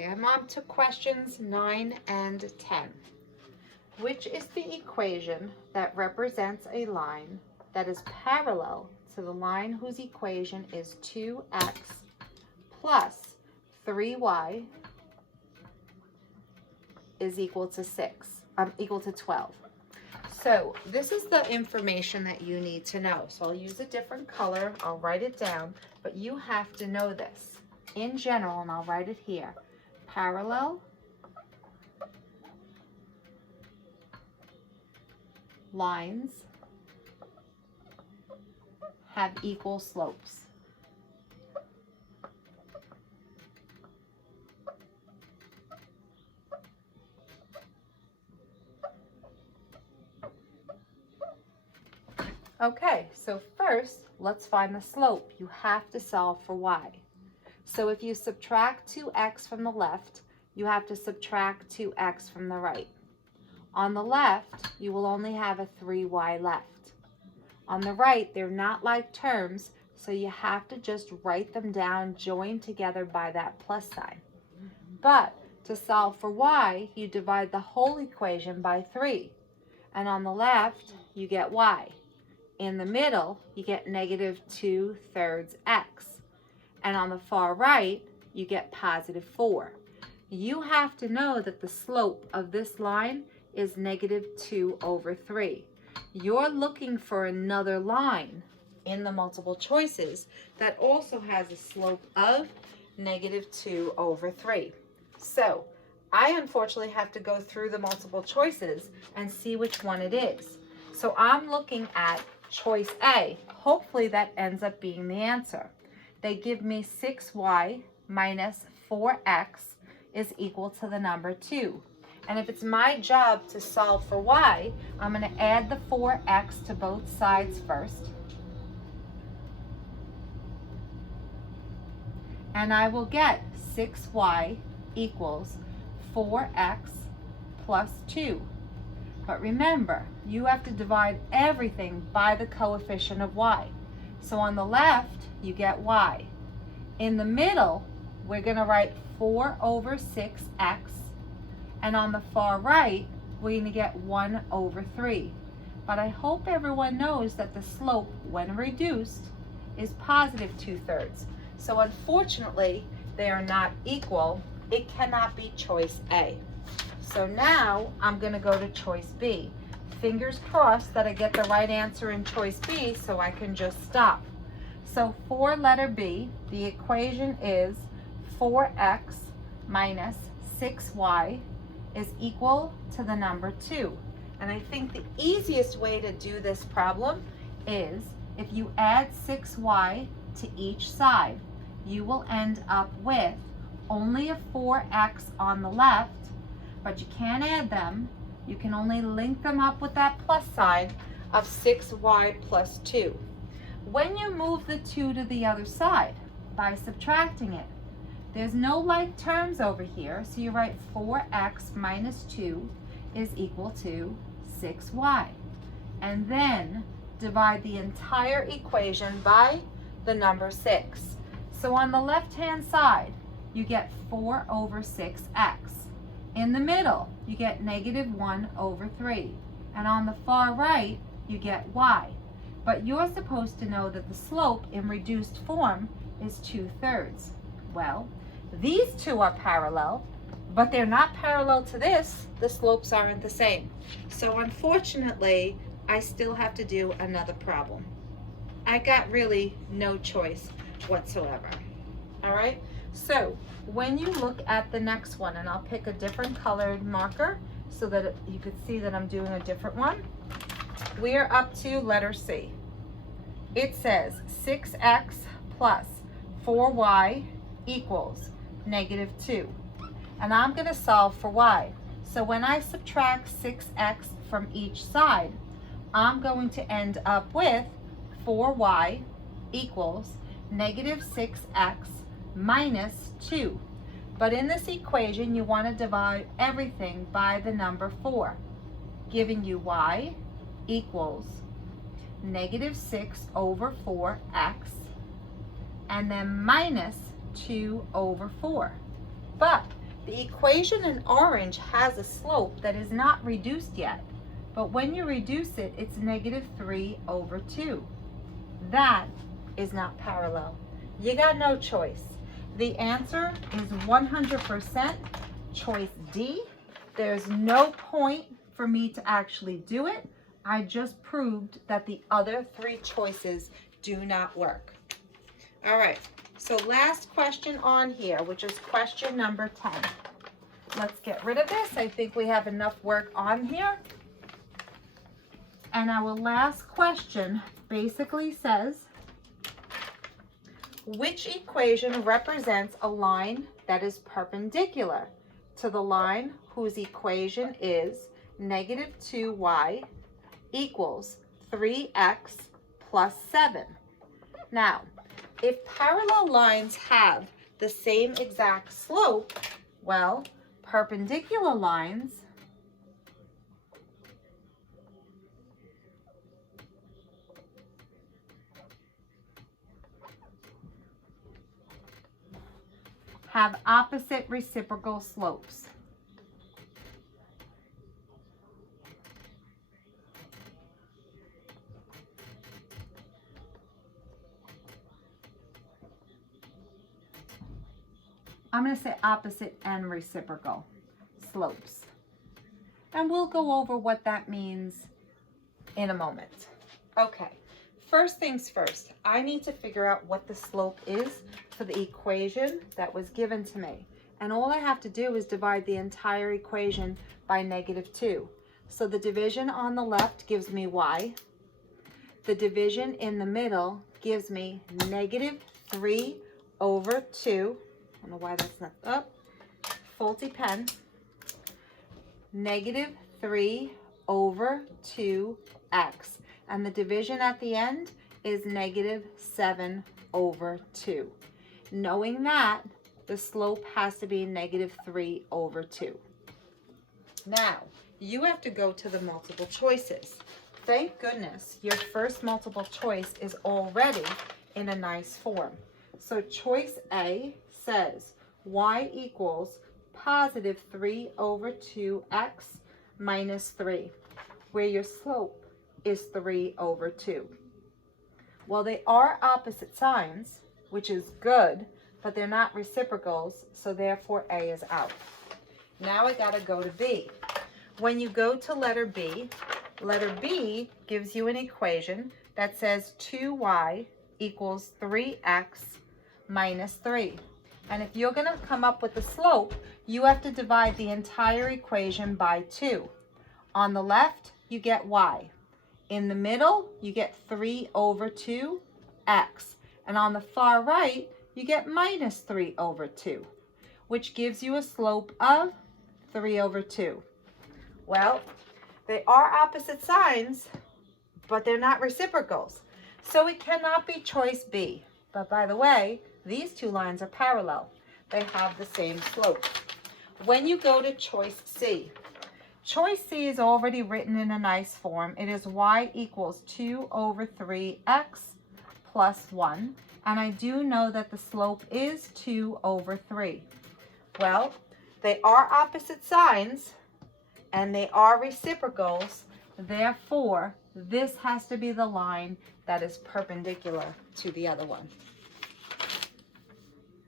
Okay, I'm on to questions 9 and 10. Which is the equation that represents a line that is parallel to the line whose equation is 2x plus 3y is equal to 12. So this is the information that you need to know. So I'll use a different color, I'll write it down, but you have to know this in general, and I'll write it here. Parallel lines have equal slopes. Okay, so first, let's find the slope. You have to solve for y. So if you subtract 2x from the left, you have to subtract 2x from the right. On the left, you will only have a 3y left. On the right, they're not like terms, so you have to just write them down joined together by that plus sign. But to solve for y, you divide the whole equation by 3. And on the left, you get y. In the middle, you get negative 2/3 x. And on the far right, you get positive 4. You have to know that the slope of this line is negative 2/3. You're looking for another line in the multiple choices that also has a slope of negative 2/3. So I unfortunately have to go through the multiple choices and see which one it is. So I'm looking at choice A. Hopefully that ends up being the answer. They give me 6y minus 4x is equal to the number 2. And if it's my job to solve for y, I'm going to add the 4x to both sides first. And I will get 6y equals 4x plus 2. But remember, you have to divide everything by the coefficient of y. So on the left, you get y. In the middle, we're going to write 4/6x. And on the far right, we're going to get 1/3. But I hope everyone knows that the slope, when reduced, is positive 2/3. So unfortunately, they are not equal. It cannot be choice A. So now I'm going to go to choice B. Fingers crossed that I get the right answer in choice B so I can just stop. So for letter B, the equation is 4x minus 6y is equal to the number 2. And I think the easiest way to do this problem is if you add 6y to each side, you will end up with only a 4x on the left, but you can't add them. You can only link them up with that plus sign of 6y plus 2. When you move the 2 to the other side by subtracting it, there's no like terms over here, so you write 4x minus 2 is equal to 6y. And then divide the entire equation by the number 6. So on the left-hand side, you get 4/6x. In the middle, you get negative 1/3. And on the far right, you get y. But you're supposed to know that the slope in reduced form is 2/3. Well, these two are parallel, but they're not parallel to this. The slopes aren't the same. So unfortunately, I still have to do another problem. I got really no choice whatsoever. All right? So when you look at the next one, and I'll pick a different colored marker so that you could see that I'm doing a different one. We are up to letter C. It says 6x plus 4y equals negative 2. And I'm going to solve for y. So when I subtract 6x from each side, I'm going to end up with 4y equals negative 6x minus 2. But in this equation, you want to divide everything by the number 4, giving you y equals negative 6/4x, and then minus 2/4. But The equation in orange has a slope that is not reduced yet, but when you reduce it, it's negative 3 over 2. That is not parallel. You got no choice. The answer is 100% choice D. There's no point for me to actually do it. I just proved that the other 3 choices do not work. All right, so last question on here, which is question number 10. Let's get rid of this. I think we have enough work on here. And our last question basically says, which equation represents a line that is perpendicular to the line whose equation is negative 2y equals 3x plus 7? Now, if parallel lines have the same exact slope, well, perpendicular lines have opposite reciprocal slopes. I'm going to say opposite and reciprocal slopes. And we'll go over what that means in a moment. Okay, first things first, I need to figure out what the slope is for the equation that was given to me. And all I have to do is divide the entire equation by negative 2. So the division on the left gives me y. The division in the middle gives me negative 3 over 2. I don't know why that's not up. Faulty pen. Negative 3 over 2x. And the division at the end is negative 7 over 2. Knowing that, the slope has to be negative 3 over 2. Now, you have to go to the multiple choices. Thank goodness your first multiple choice is already in a nice form. So choice A says y equals positive 3 over 2x minus 3, where your slope is 3 over 2. Well, they are opposite signs, which is good, but they're not reciprocals, so therefore A is out. Now I gotta go to B. When you go to letter B gives you an equation that says 2y equals 3x minus 3. And if you're gonna come up with the slope, you have to divide the entire equation by 2. On the left, you get y. In the middle, you get 3 over 2x. And on the far right, you get minus 3 over 2, which gives you a slope of 3 over 2. Well, they are opposite signs, but they're not reciprocals. So it cannot be choice B. But by the way, these two lines are parallel. They have the same slope. When you go to choice C is already written in a nice form. It is y equals 2 over 3x plus 1. And I do know that the slope is 2 over 3. Well, they are opposite signs and they are reciprocals. Therefore, this has to be the line that is perpendicular to the other one.